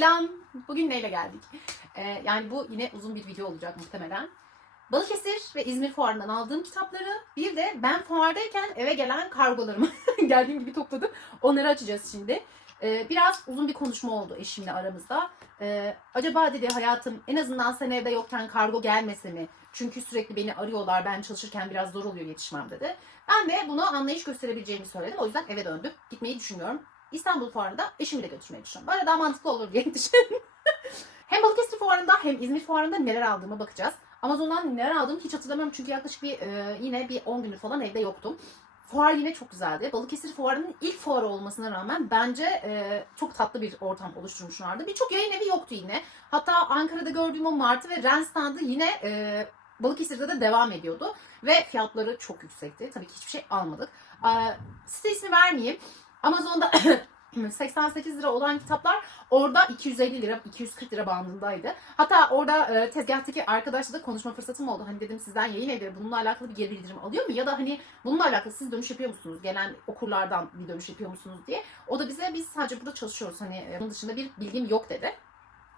Selam. Bugün neyle geldik? Ee, yani bu yine uzun bir video olacak muhtemelen. Balıkesir ve İzmir fuarından aldığım kitapları bir de ben fuardayken eve gelen kargolarımı geldiğim gibi topladım. Onları açacağız şimdi. Ee, biraz uzun bir konuşma oldu eşimle aramızda. Ee, acaba dedi hayatım en azından sen evde yokken kargo gelmese mi? Çünkü sürekli beni arıyorlar ben çalışırken biraz zor oluyor yetişmem dedi. Ben de buna anlayış gösterebileceğimi söyledim. O yüzden eve döndüm. Gitmeyi düşünüyorum. İstanbul Fuarı'nda eşimi de götürmeyi düşünüyorum. Böyle daha mantıklı olur diye düşündüm. hem Balıkesir Fuarı'nda hem İzmir Fuarı'nda neler aldığıma bakacağız. Amazon'dan neler aldığımı hiç hatırlamıyorum çünkü yaklaşık bir e, yine bir 10 gündür falan evde yoktum. Fuar yine çok güzeldi. Balıkesir Fuarı'nın ilk fuarı olmasına rağmen bence e, çok tatlı bir ortam oluşturmuşlardı. Birçok yayın evi yoktu yine. Hatta Ankara'da gördüğüm o Martı ve Ren standı yine e, Balıkesir'de de devam ediyordu. Ve fiyatları çok yüksekti. Tabii ki hiçbir şey almadık. E, site ismi vermeyeyim. Amazon'da 88 lira olan kitaplar orada 250 lira, 240 lira bandındaydı. Hatta orada e, tezgahtaki arkadaşla da konuşma fırsatım oldu. Hani dedim sizden yayın evleri bununla alakalı bir geri bildirim alıyor mu? Ya da hani bununla alakalı siz dönüş yapıyor musunuz? Gelen okurlardan bir dönüş yapıyor musunuz diye. O da bize biz sadece burada çalışıyoruz. Hani e, bunun dışında bir bilgim yok dedi.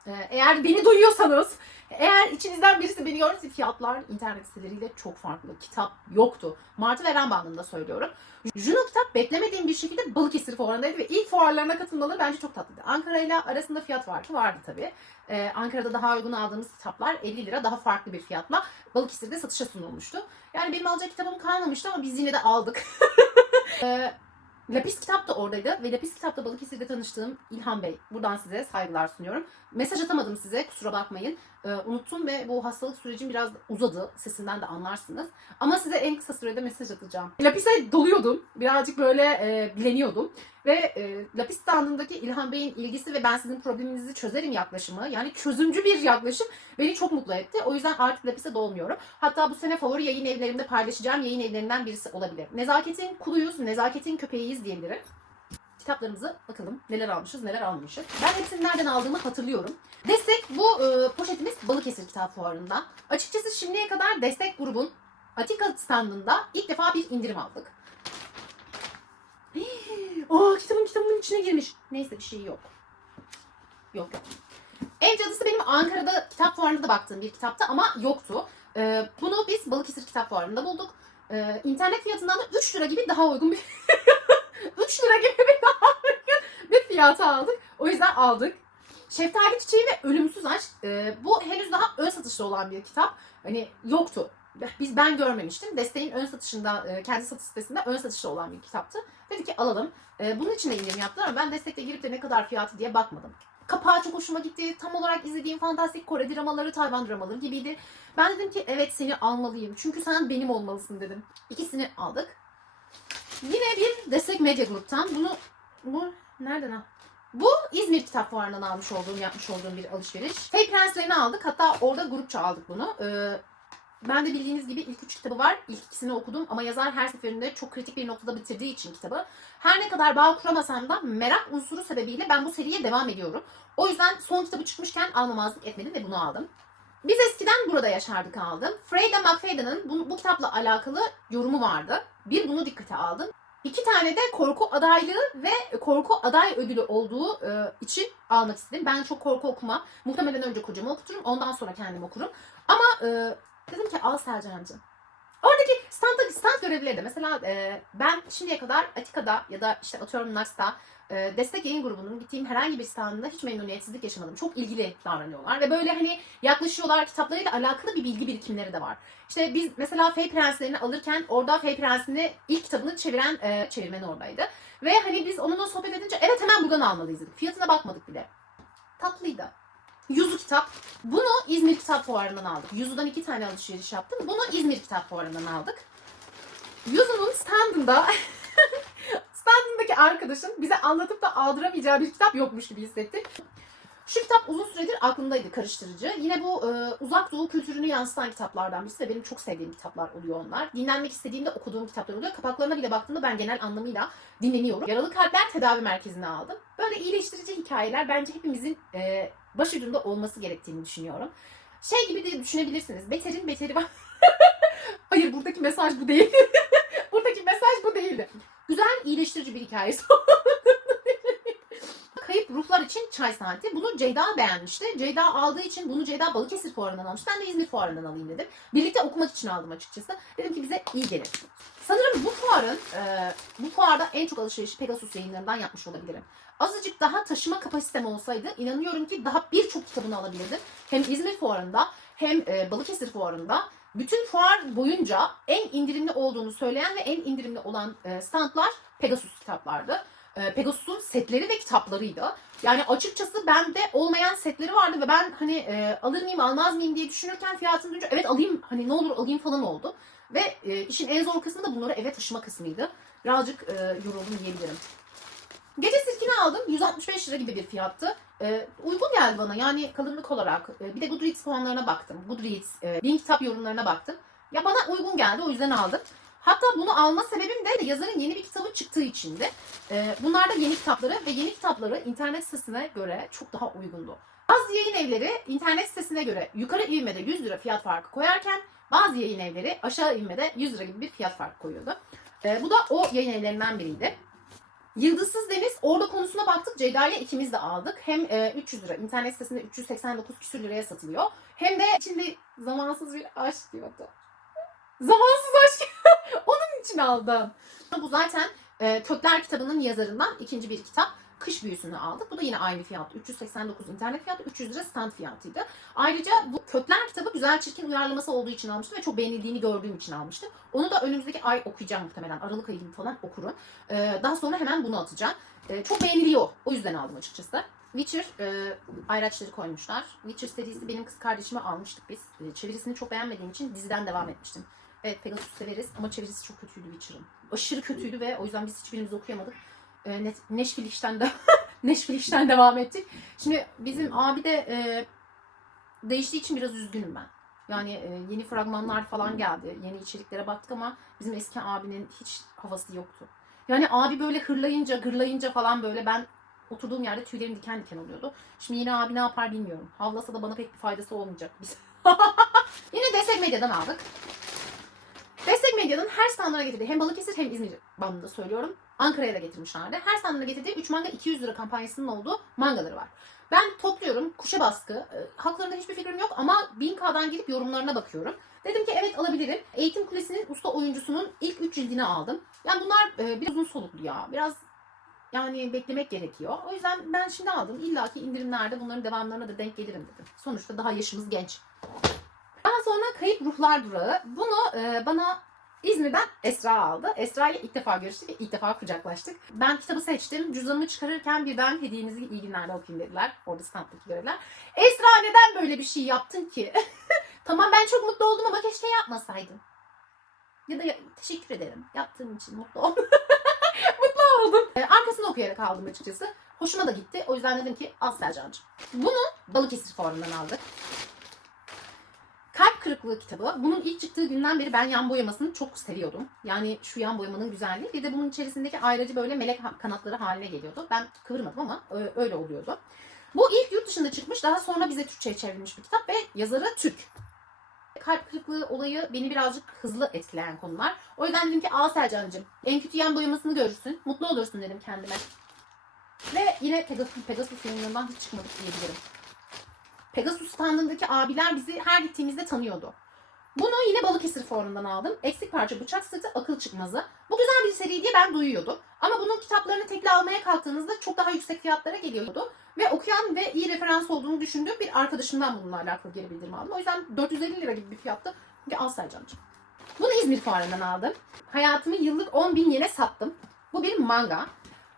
E, Eğer beni duyuyorsanız, eğer içinizden birisi beni görürse fiyatlar internet siteleriyle çok farklı. Kitap yoktu. Martı veren bandında söylüyorum. Juno kitap beklemediğim bir şekilde Balıkesir fuarındaydı ve ilk fuarlarına katılmaları bence çok tatlıydı. Ankara ile arasında fiyat farkı vardı tabii. Ee, Ankara'da daha uygun aldığımız kitaplar 50 lira daha farklı bir fiyatla Balıkesir'de satışa sunulmuştu. Yani benim alacak kitabım kalmamıştı ama biz yine de aldık. ee, Lapis kitap da oradaydı ve Lapis kitapta Balıkesir'de tanıştığım İlhan Bey. Buradan size saygılar sunuyorum. Mesaj atamadım size kusura bakmayın. Ee, unuttum ve bu hastalık sürecim biraz uzadı. Sesinden de anlarsınız. Ama size en kısa sürede mesaj atacağım. Lapis'e doluyordum. Birazcık böyle e, bileniyordum. Ve e, Lapis standındaki İlhan Bey'in ilgisi ve ben sizin probleminizi çözerim yaklaşımı. Yani çözümcü bir yaklaşım beni çok mutlu etti. O yüzden artık Lapis'e dolmuyorum. Hatta bu sene favori yayın evlerimde paylaşacağım yayın evlerinden birisi olabilir. Nezaketin kuluyuz, nezaketin köpeğiyiz diyebilirim. Kitaplarımızı bakalım neler almışız neler almamışız. Ben hepsini nereden aldığımı hatırlıyorum. Destek bu e, poşetimiz Balıkesir Kitap Fuarı'nda. Açıkçası şimdiye kadar destek grubun Atika standında ilk defa bir indirim aldık. Aa kitabın kitabımın içine girmiş. Neyse bir şey yok. Yok yok. En cadısı benim Ankara'da kitap fuarında da baktığım bir kitaptı ama yoktu. Ee, bunu biz Balıkesir Kitap Fuarı'nda bulduk. Ee, internet fiyatından da 3 lira gibi daha uygun bir 3 lira gibi bir uygun bir fiyata aldık. O yüzden aldık. Şeftali Çiçeği ve Ölümsüz Aşk. Ee, bu henüz daha ön satışta olan bir kitap. Hani yoktu. Biz ben görmemiştim. Desteğin ön satışında, e, kendi satış sitesinde ön satışta olan bir kitaptı. Dedi ki alalım. E, bunun için de indirim yaptılar ama ben destekte girip de ne kadar fiyatı diye bakmadım. Kapağı çok hoşuma gitti. Tam olarak izlediğim fantastik Kore dramaları, Tayvan dramaları gibiydi. Ben dedim ki evet seni almalıyım. Çünkü sen benim olmalısın dedim. İkisini aldık. Yine bir destek Media Group'tan. Bunu bu nereden al? Bu İzmir Kitap Fuarı'ndan almış olduğum, yapmış olduğum bir alışveriş. Fake Prenslerini aldık. Hatta orada grupça aldık bunu. Ee, ben de bildiğiniz gibi ilk üç kitabı var. İlk ikisini okudum ama yazar her seferinde çok kritik bir noktada bitirdiği için kitabı. Her ne kadar bağ kuramasam da merak unsuru sebebiyle ben bu seriye devam ediyorum. O yüzden son kitabı çıkmışken almamazlık etmedim ve bunu aldım. Biz eskiden burada yaşardık aldım. Freda McFadden'ın bu, bu kitapla alakalı yorumu vardı. Bir bunu dikkate aldım. İki tane de korku adaylığı ve korku aday ödülü olduğu e, için almak istedim. Ben çok korku okumam. Muhtemelen önce kocamı okuturum. Ondan sonra kendim okurum. Ama e, dedim ki al Selcan'cığım. Oradaki stand, stand görevlileri mesela e, ben şimdiye kadar Atika'da ya da işte atıyorum Nax'ta e, destek yayın grubunun gittiğim herhangi bir standında hiç memnuniyetsizlik yaşamadım. Çok ilgili davranıyorlar ve böyle hani yaklaşıyorlar kitaplarıyla alakalı bir bilgi birikimleri de var. İşte biz mesela Fey Prenslerini alırken orada Fey Prensini ilk kitabını çeviren e, çevirmen oradaydı. Ve hani biz onunla sohbet edince evet hemen buradan almalıyız dedik. Fiyatına bakmadık bile. Tatlıydı. Yuzu kitap. Bunu İzmir Kitap Fuarı'ndan aldık. Yuzu'dan iki tane alışveriş yaptım. Bunu İzmir Kitap Fuarı'ndan aldık. Yuzu'nun standında standındaki arkadaşın bize anlatıp da aldıramayacağı bir kitap yokmuş gibi hissettik. Şu kitap uzun süredir aklımdaydı karıştırıcı. Yine bu e, uzak doğu kültürünü yansıtan kitaplardan birisi ve benim çok sevdiğim kitaplar oluyor onlar. Dinlenmek istediğimde okuduğum kitaplar oluyor. Kapaklarına bile baktığımda ben genel anlamıyla dinleniyorum. Yaralı Kalpler Tedavi Merkezi'ne aldım. Böyle iyileştirici hikayeler bence hepimizin e, başucunda olması gerektiğini düşünüyorum. Şey gibi de düşünebilirsiniz. Beterin beteri var. Hayır buradaki mesaj bu değil. buradaki mesaj bu değildi. Güzel iyileştirici bir hikayesi. Ruhlar için Çay Saati. Bunu Ceyda beğenmişti. Ceyda aldığı için bunu Ceyda Balıkesir Fuarı'ndan almış. Ben de İzmir Fuarı'ndan alayım dedim. Birlikte okumak için aldım açıkçası. Dedim ki bize iyi gelir. Sanırım bu fuarın, e, bu fuarda en çok alışverişi Pegasus yayınlarından yapmış olabilirim. Azıcık daha taşıma kapasitem olsaydı inanıyorum ki daha birçok kitabını alabilirdim. Hem İzmir Fuarı'nda hem e, Balıkesir Fuarı'nda bütün fuar boyunca en indirimli olduğunu söyleyen ve en indirimli olan e, standlar Pegasus kitaplardı. E, Pegasus'un setleri ve kitaplarıydı. Yani açıkçası bende olmayan setleri vardı ve ben hani e, alır mıyım almaz mıyım diye düşünürken fiyatını duyunca evet alayım hani ne olur alayım falan oldu. Ve e, işin en zor kısmı da bunları eve taşıma kısmıydı. Birazcık e, yoruldum diyebilirim. Gece sirkini aldım. 165 lira gibi bir fiyattı. E, uygun geldi bana yani kalınlık olarak. E, bir de Goodreads puanlarına baktım. Goodreads, e, bin kitap yorumlarına baktım. Ya bana uygun geldi o yüzden aldım. Hatta bunu alma sebebim de yazarın yeni bir kitabı çıktığı içindi. E, bunlar da yeni kitapları ve yeni kitapları internet sitesine göre çok daha uygundu. Bazı yayın evleri internet sitesine göre yukarı ivmede 100 lira fiyat farkı koyarken bazı yayın evleri aşağı ivmede 100 lira gibi bir fiyat farkı koyuyordu. E, bu da o yayın evlerinden biriydi. Yıldızsız Deniz orada konusuna baktık. Ceyda ile ikimiz de aldık. Hem e, 300 lira internet sitesinde 389 küsür liraya satılıyor. Hem de içinde zamansız bir aşk diyordu. Zamansız aşk. Onun için aldım. Bu zaten e, Kökler kitabının yazarından ikinci bir kitap. Kış büyüsünü aldık. Bu da yine aynı fiyat. 389 internet fiyatı, 300 lira stand fiyatıydı. Ayrıca bu Kökler kitabı Güzel Çirkin uyarlaması olduğu için almıştım ve çok beğenildiğini gördüğüm için almıştım. Onu da önümüzdeki ay okuyacağım muhtemelen. Aralık ayı falan okurum. Ee, daha sonra hemen bunu atacağım. Ee, çok beğeniliyor. O yüzden aldım açıkçası. Witcher e, ayraçları koymuşlar. Witcher serisi benim kız kardeşime almıştık biz. E, çevirisini çok beğenmediğim için diziden devam etmiştim. Evet Pegasus severiz ama çevirisi çok kötüydü Witcher'ın. Aşırı kötüydü ve o yüzden biz hiçbirimiz okuyamadık. E, Net, Neşfiliş'ten de Neşfiliş'ten devam ettik. Şimdi bizim abi de e, değiştiği için biraz üzgünüm ben. Yani e, yeni fragmanlar falan geldi. Yeni içeriklere baktık ama bizim eski abinin hiç havası yoktu. Yani abi böyle hırlayınca, gırlayınca falan böyle ben oturduğum yerde tüylerim diken diken oluyordu. Şimdi yine abi ne yapar bilmiyorum. Havlasa da bana pek bir faydası olmayacak. Biz. yine Destek Medya'dan aldık. Medya'nın her standına getirdiği hem Balıkesir hem İzmir bandında söylüyorum. Ankara'ya da getirmişlerdi. Her standına getirdiği 3 manga 200 lira kampanyasının olduğu mangaları var. Ben topluyorum. Kuşa baskı. E, haklarında hiçbir fikrim yok ama 1000K'dan gidip yorumlarına bakıyorum. Dedim ki evet alabilirim. Eğitim Kulesi'nin usta oyuncusunun ilk 3 cildini aldım. Yani bunlar e, biraz uzun soluklu ya. Biraz yani beklemek gerekiyor. O yüzden ben şimdi aldım. İlla ki indirimlerde bunların devamlarına da denk gelirim dedim. Sonuçta daha yaşımız genç. Daha sonra Kayıp Ruhlar Durağı. Bunu e, bana İzmir'den Esra aldı. Esra ile ilk defa görüştük ve ilk defa kucaklaştık. Ben kitabı seçtim. Cüzdanımı çıkarırken birden hediyenizi iyi günlerde okuyun dediler. Orada standdaki görevler. Esra neden böyle bir şey yaptın ki? tamam ben çok mutlu oldum ama keşke yapmasaydın. Ya da ya- teşekkür ederim. Yaptığım için mutlu oldum. mutlu oldum. E, arkasını okuyarak aldım açıkçası. Hoşuma da gitti. O yüzden dedim ki al Selcan'cığım. Bunu Balıkesir Fuarı'ndan aldık. Kalp Kırıklığı kitabı. Bunun ilk çıktığı günden beri ben yan boyamasını çok seviyordum. Yani şu yan boyamanın güzelliği. Bir de bunun içerisindeki ayrıcı böyle melek kanatları haline geliyordu. Ben kıvırmadım ama öyle oluyordu. Bu ilk yurt dışında çıkmış. Daha sonra bize Türkçe'ye çevrilmiş bir kitap ve yazarı Türk. Kalp kırıklığı olayı beni birazcık hızlı etkileyen konular. O yüzden dedim ki al Selcan'cığım en kötü yan boyamasını görürsün. Mutlu olursun dedim kendime. Ve yine Pegasus, Pegasus yayınlarından hiç çıkmadık diyebilirim. Pegasus standındaki abiler bizi her gittiğimizde tanıyordu. Bunu yine Balıkesir Fuarı'ndan aldım. Eksik parça bıçak sırtı akıl çıkmazı. Bu güzel bir seri diye ben duyuyordum. Ama bunun kitaplarını tekli almaya kalktığınızda çok daha yüksek fiyatlara geliyordu. Ve okuyan ve iyi referans olduğunu düşündüğüm bir arkadaşımdan bununla alakalı geri bildirim aldım. O yüzden 450 lira gibi bir fiyattı. Çünkü al Selcan'cığım. Bunu İzmir Fuarı'ndan aldım. Hayatımı yıllık 10 bin yene sattım. Bu bir manga.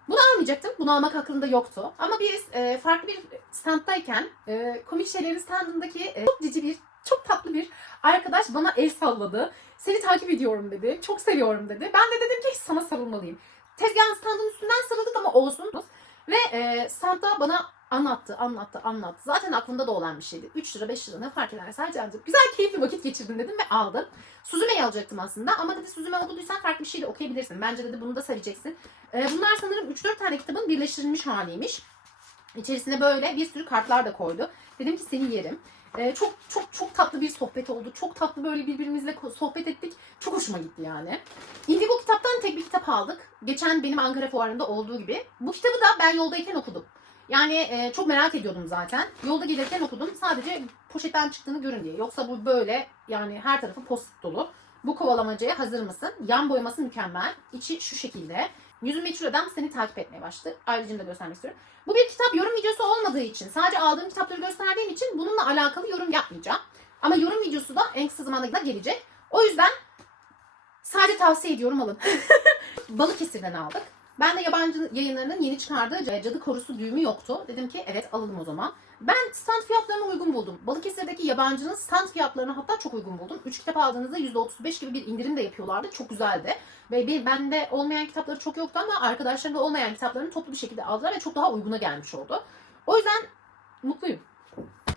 Bunu almayacaktım. Bunu almak aklımda yoktu. Ama biz e, farklı bir standdayken e, komik şeylerin standındaki e, çok cici bir, çok tatlı bir arkadaş bana el salladı. Seni takip ediyorum dedi. Çok seviyorum dedi. Ben de dedim ki sana sarılmalıyım. Tezgahın standın üstünden sarıldık ama olsun. Ve e, standda bana anlattı, anlattı, anlattı. Zaten aklımda da olan bir şeydi. 3 lira, 5 lira ne fark eder Selcan'cığım. Güzel, keyifli vakit geçirdim dedim ve aldım. Suzume'yi alacaktım aslında ama dedi Suzume okuduysan farklı bir şey de okuyabilirsin. Bence dedi bunu da seveceksin. E, bunlar sanırım 3-4 tane kitabın birleştirilmiş haliymiş. İçerisine böyle bir sürü kartlar da koydu. Dedim ki seni yerim. E, çok çok çok tatlı bir sohbet oldu. Çok tatlı böyle birbirimizle sohbet ettik. Çok hoşuma gitti yani. Indigo kitaptan tek bir kitap aldık. Geçen benim Ankara fuarında olduğu gibi. Bu kitabı da ben yoldayken okudum. Yani e, çok merak ediyordum zaten. Yolda gelirken okudum. Sadece poşetten çıktığını görün diye. Yoksa bu böyle yani her tarafı post dolu. Bu kovalamacaya hazır mısın? Yan boyaması mükemmel. İçi şu şekilde. Yüzü meçhul adam seni takip etmeye başladı. Ayrıca da göstermek istiyorum. Bu bir kitap yorum videosu olmadığı için, sadece aldığım kitapları gösterdiğim için bununla alakalı yorum yapmayacağım. Ama yorum videosu da en kısa zamanda da gelecek. O yüzden sadece tavsiye ediyorum alın. Balıkesir'den aldık. Ben de yabancı yayınlarının yeni çıkardığı Cadı Korusu düğümü yoktu. Dedim ki evet alalım o zaman. Ben stand fiyatlarını uygun buldum. Balıkesir'deki yabancının stand fiyatlarını hatta çok uygun buldum. 3 kitap aldığınızda %35 gibi bir indirim de yapıyorlardı. Çok güzeldi. Ve bir, bende olmayan kitapları çok yoktu ama arkadaşlarımda olmayan kitaplarını toplu bir şekilde aldılar ve çok daha uyguna gelmiş oldu. O yüzden mutluyum.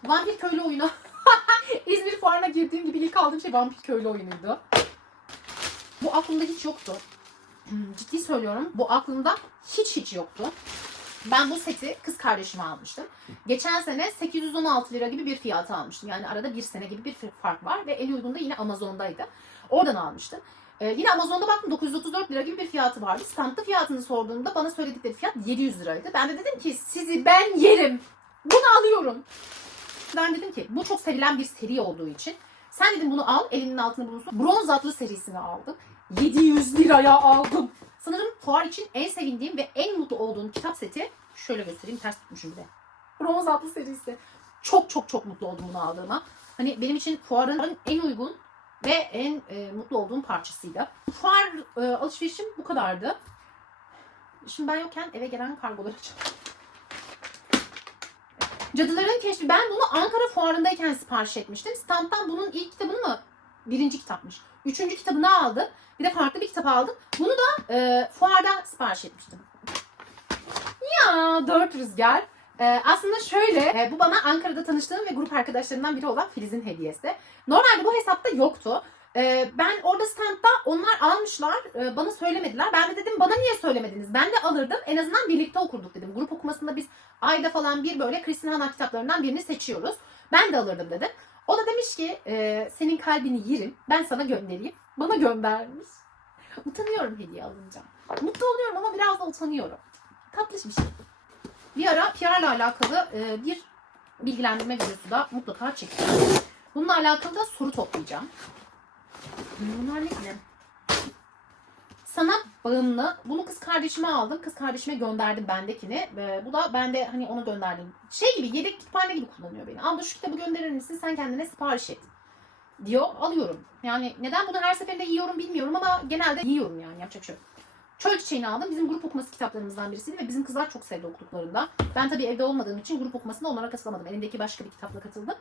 Vampir köylü oyunu. İzmir fuarına girdiğim gibi ilk aldığım şey vampir köylü oyunuydu. Bu aklımda hiç yoktu. Hmm, Ciddi söylüyorum. Bu aklımda hiç hiç yoktu. Ben bu seti kız kardeşime almıştım. Geçen sene 816 lira gibi bir fiyata almıştım. Yani arada bir sene gibi bir fark var ve en uygun da yine Amazon'daydı. Oradan almıştım. Ee, yine Amazon'da baktım 934 lira gibi bir fiyatı vardı. Standta fiyatını sorduğumda bana söyledikleri fiyat 700 liraydı. Ben de dedim ki sizi ben yerim. Bunu alıyorum. Ben dedim ki bu çok sevilen bir seri olduğu için sen dedim bunu al elinin altına bulunsun. Bronz atlı serisini aldım. 700 liraya aldım. Sanırım fuar için en sevindiğim ve en mutlu olduğum kitap seti şöyle göstereyim ters tutmuşum bir de. Bronz atlı serisi. Çok çok çok mutlu oldum bunu aldığıma. Hani benim için fuarın en uygun ve en e, mutlu olduğum parçasıydı. Fuar e, alışverişim bu kadardı. Şimdi ben yokken eve gelen kargoları. Cadıların Keşfi. Ben bunu Ankara fuarındayken sipariş etmiştim. Standtan bunun ilk kitabını mı? Birinci kitapmış. Üçüncü kitabını aldım. Bir de farklı bir kitap aldım. Bunu da e, fuarda sipariş etmiştim. Ya dört rüzgar. E, aslında şöyle, e, bu bana Ankara'da tanıştığım ve grup arkadaşlarımdan biri olan Filiz'in hediyesi. Normalde bu hesapta yoktu. E, ben orada standta onlar almışlar, e, bana söylemediler. Ben de dedim bana niye söylemediniz? Ben de alırdım. En azından birlikte okurduk dedim. Grup okumasında biz ayda falan bir böyle Kristin Hanna kitaplarından birini seçiyoruz. Ben de alırdım dedim. O da demiş ki e, senin kalbini yerim ben sana göndereyim. Bana göndermiş. Utanıyorum hediye alınca. Mutlu oluyorum ama biraz da utanıyorum. Tatlış bir şey. Bir ara PR'la alakalı e, bir bilgilendirme videosu da mutlaka çekeceğim. Bununla alakalı da soru toplayacağım. Bunlar ne bağımlı. Bunu kız kardeşime aldım. Kız kardeşime gönderdim bendekini. Ee, bu da ben de hani ona gönderdim. Şey gibi yedek kütüphane gibi kullanıyor beni. Abla şu kitabı gönderir misin? Sen kendine sipariş et. Diyor. Alıyorum. Yani neden bunu her seferinde yiyorum bilmiyorum ama genelde yiyorum yani. Yapacak şey yok. Çöl Çiçeği'ni aldım. Bizim grup okuması kitaplarımızdan birisiydi ve bizim kızlar çok sevdi okuduklarında. Ben tabii evde olmadığım için grup okumasında onlara katılamadım. Elimdeki başka bir kitapla katıldım.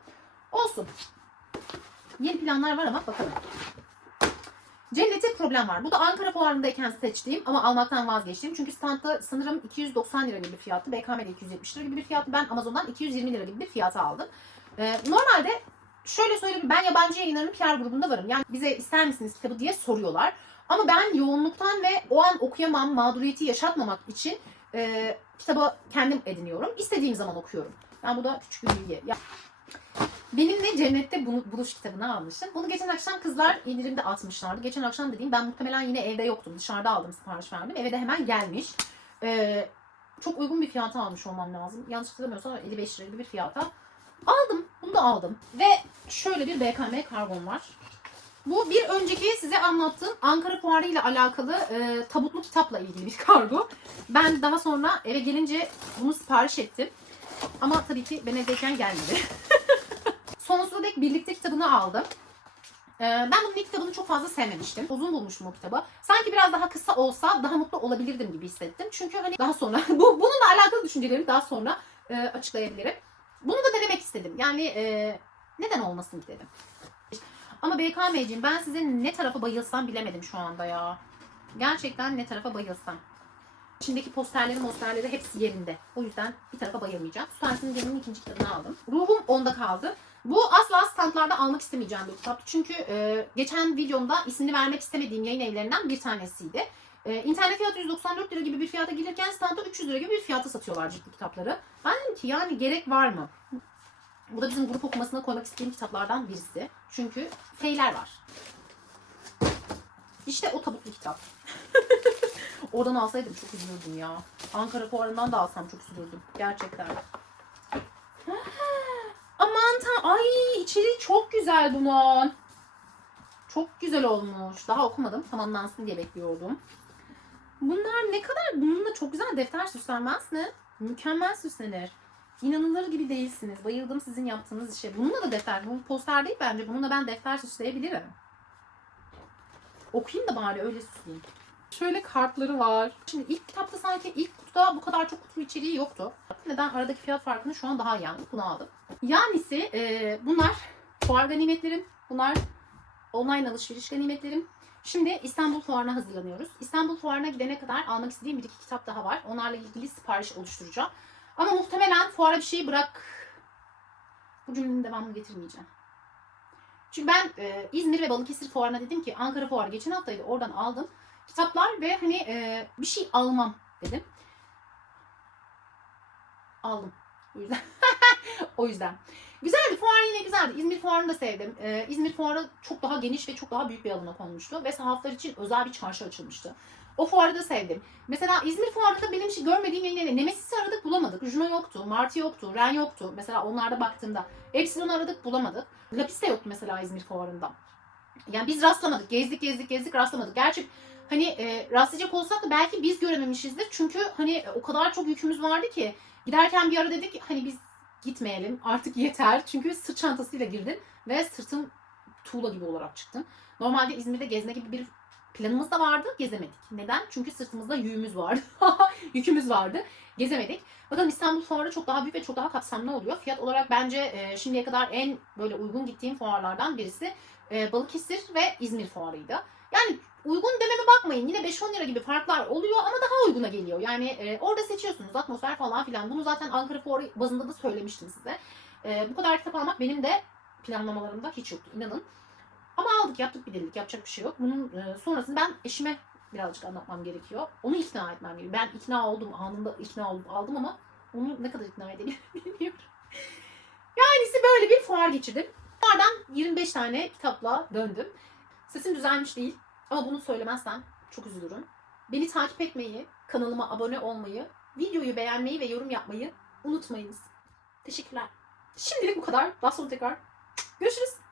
Olsun. Yeni planlar var ama bakalım. Cennete problem var. Bu da Ankara fuarındayken seçtiğim ama almaktan vazgeçtiğim. Çünkü standta sanırım 290 lira gibi bir fiyattı. BKM'de 270 lira gibi bir fiyattı. Ben Amazon'dan 220 lira gibi bir fiyata aldım. Ee, normalde şöyle söyleyeyim ben yabancı yayınlarının PR grubunda varım. Yani bize ister misiniz kitabı diye soruyorlar. Ama ben yoğunluktan ve o an okuyamam, mağduriyeti yaşatmamak için e, kitabı kendim ediniyorum. İstediğim zaman okuyorum. Ben bu da küçük bir bilgi. Ya, Benimle Cennet'te buluş kitabını almıştım. Bunu geçen akşam kızlar indirimde atmışlardı. Geçen akşam dediğim ben muhtemelen yine evde yoktum. Dışarıda aldım sipariş verdim. Eve de hemen gelmiş. Ee, çok uygun bir fiyata almış olmam lazım. Yanlış hatırlamıyorsam 55 lira gibi bir fiyata. Aldım. Bunu da aldım. Ve şöyle bir BKM kargom var. Bu bir önceki size anlattığım Ankara Fuarı ile alakalı e, tabutlu kitapla ilgili bir kargo. Ben daha sonra eve gelince bunu sipariş ettim. Ama tabii ki ben evdeyken gelmedi. Birlikte kitabını aldım. Ee, ben bunun ilk kitabını çok fazla sevmemiştim. Uzun bulmuşum o kitabı. Sanki biraz daha kısa olsa daha mutlu olabilirdim gibi hissettim. Çünkü hani daha sonra bu bununla alakalı düşüncelerimi daha sonra e, açıklayabilirim. Bunu da denemek istedim. Yani e, neden olmasın dedim. Ama BKM'ciğim ben size ne tarafa bayılsam bilemedim şu anda ya. Gerçekten ne tarafa bayılsam. İçindeki posterleri posterleri hepsi yerinde. O yüzden bir tarafa bayılmayacağım. Sultan'ın geminin ikinci kitabını aldım. Ruhum onda kaldı. Bu asla standlarda almak istemeyeceğim bir kitap. Çünkü e, geçen videomda ismini vermek istemediğim yayın evlerinden bir tanesiydi. E, internet fiyatı 194 lira gibi bir fiyata gelirken standta 300 lira gibi bir fiyata satıyorlar ciddi kitapları. Ben dedim ki yani gerek var mı? Bu da bizim grup okumasına koymak istediğim kitaplardan birisi. Çünkü feyler var. İşte o tabutlu kitap. Oradan alsaydım çok üzülürdüm ya. Ankara fuarından da alsam çok üzülürdüm. Gerçekten. Ay içeriği çok güzel bunun. Çok güzel olmuş. Daha okumadım. Tamamlansın diye bekliyordum. Bunlar ne kadar bununla çok güzel defter süslenmez mi? Mükemmel süslenir. İnanılır gibi değilsiniz. Bayıldım sizin yaptığınız işe. Bununla da defter. Bu poster değil bence. Bununla ben defter süsleyebilirim. Okuyayım da bari öyle süsleyeyim. Şöyle kartları var. Şimdi ilk kitapta sanki ilk kutuda bu kadar çok kutu içeriği yoktu. Neden? Aradaki fiyat farkını şu an daha iyi anladım. Bunu aldım. Yanisi e, bunlar fuar ganimetlerim. Bunlar online alışveriş ganimetlerim. Şimdi İstanbul Fuarı'na hazırlanıyoruz. İstanbul Fuarı'na gidene kadar almak istediğim bir iki kitap daha var. Onlarla ilgili sipariş oluşturacağım. Ama muhtemelen fuara bir şey bırak... Bu cümlenin devamını getirmeyeceğim. Çünkü ben e, İzmir ve Balıkesir Fuarı'na dedim ki Ankara Fuarı geçen haftaydı oradan aldım. Kitaplar ve hani e, bir şey almam dedim. Aldım. O yüzden. O yüzden. Güzeldi. Fuar yine güzeldi. İzmir Fuarı'nı da sevdim. Ee, İzmir Fuarı çok daha geniş ve çok daha büyük bir alana konmuştu. Ve sahaflar için özel bir çarşı açılmıştı. O fuarı da sevdim. Mesela İzmir Fuarı'nda benim hiç görmediğim yayınları Nemesis'i aradık bulamadık. Juno yoktu, Marty yoktu, Ren yoktu. Mesela onlarda baktığımda. Epsilon aradık bulamadık. Lapis de yoktu mesela İzmir Fuarı'nda. Yani biz rastlamadık. Gezdik gezdik gezdik rastlamadık. Gerçi hani e, rastlayacak olsak da belki biz görememişizdir. Çünkü hani e, o kadar çok yükümüz vardı ki. Giderken bir ara dedik hani biz gitmeyelim artık yeter. Çünkü sırt çantasıyla girdin ve sırtım tuğla gibi olarak çıktım. Normalde İzmir'de gezme gibi bir planımız da vardı. Gezemedik. Neden? Çünkü sırtımızda yükümüz vardı. Yükümüz vardı. Gezemedik. Bakalım İstanbul Fuarı çok daha büyük ve çok daha kapsamlı oluyor. Fiyat olarak bence e, şimdiye kadar en böyle uygun gittiğim fuarlardan birisi e, Balıkesir ve İzmir Fuarı'ydı. Yani uygun dememe bakmayın. Yine 5-10 lira gibi farklar oluyor ama daha uyguna geliyor. Yani e, orada seçiyorsunuz atmosfer falan filan. Bunu zaten Ankara Fuarı bazında da söylemiştim size. E, bu kadar kitap almak benim de planlamalarımda hiç yoktu inanın. Ama aldık yaptık bir delilik yapacak bir şey yok. Bunun e, sonrasını ben eşime birazcık anlatmam gerekiyor. Onu ikna etmem gerekiyor. Ben ikna oldum anında ikna oldum aldım ama onu ne kadar ikna edebilirim bilmiyorum. Yani ise böyle bir fuar geçirdim. Fuardan 25 tane kitapla döndüm. Sesim düzelmiş değil ama bunu söylemezsem çok üzülürüm. Beni takip etmeyi, kanalıma abone olmayı, videoyu beğenmeyi ve yorum yapmayı unutmayınız. Teşekkürler. Şimdilik bu kadar. Daha sonra tekrar görüşürüz.